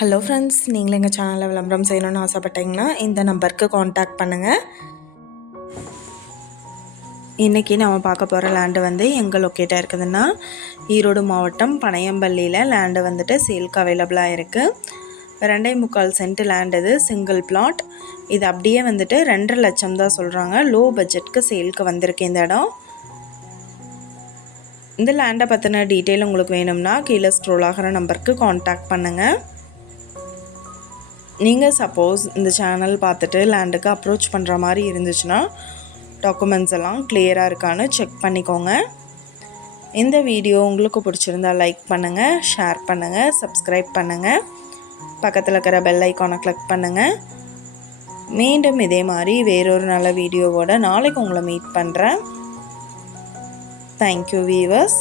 Hello friends, நீங்களும் எங்கள் சேனலில் விளம்பரம் செய்யணும்னு ஆசைப்பட்டீங்கன்னா இந்த நம்பருக்கு காண்டாக்ட் பண்ணுங்கள். இன்றைக்கி நம்ம பார்க்க போகிற லேண்டு வந்து எங்கே லொக்கேட்டாக இருக்குதுன்னா ஈரோடு மாவட்டம் பனையம்பள்ளியில் லேண்டு வந்துட்டு சேல்க்கு அவைலபிளாக இருக்குது. 2.25 சென்ட் லேண்ட், இது சிங்கிள் பிளாட். இது அப்படியே வந்துட்டு 2.5 லட்சம் தான் சொல்கிறாங்க. லோ பட்ஜெட்க்கு சேல்க்கு வந்திருக்கு இந்த இடம். இந்த லேண்டை பற்றின டீட்டெயில் உங்களுக்கு வேணும்னா கீழே ஸ்க்ரோல் ஆகிற நம்பருக்கு காண்டாக்ட் பண்ணுங்கள். நீங்கள் சப்போஸ் இந்த சேனல் பார்த்துட்டு லேண்டுக்கு அப்ரோச் பண்ணுற மாதிரி இருந்துச்சுன்னா டாக்குமெண்ட்ஸ் எல்லாம் கிளியராக இருக்கான்னு செக் பண்ணிக்கோங்க. இந்த வீடியோ உங்களுக்கு பிடிச்சிருந்தா லைக் பண்ணுங்கள், ஷேர் பண்ணுங்கள், சப்ஸ்கிரைப் பண்ணுங்கள், பக்கத்தில் இருக்கிற பெல் ஐக்கானை கிளிக் பண்ணுங்கள். மீண்டும் இதே மாதிரி வேறொரு நல்ல வீடியோவோட நாளைக்கு உங்களை மீட் பண்ணுறேன். Thank you viewers.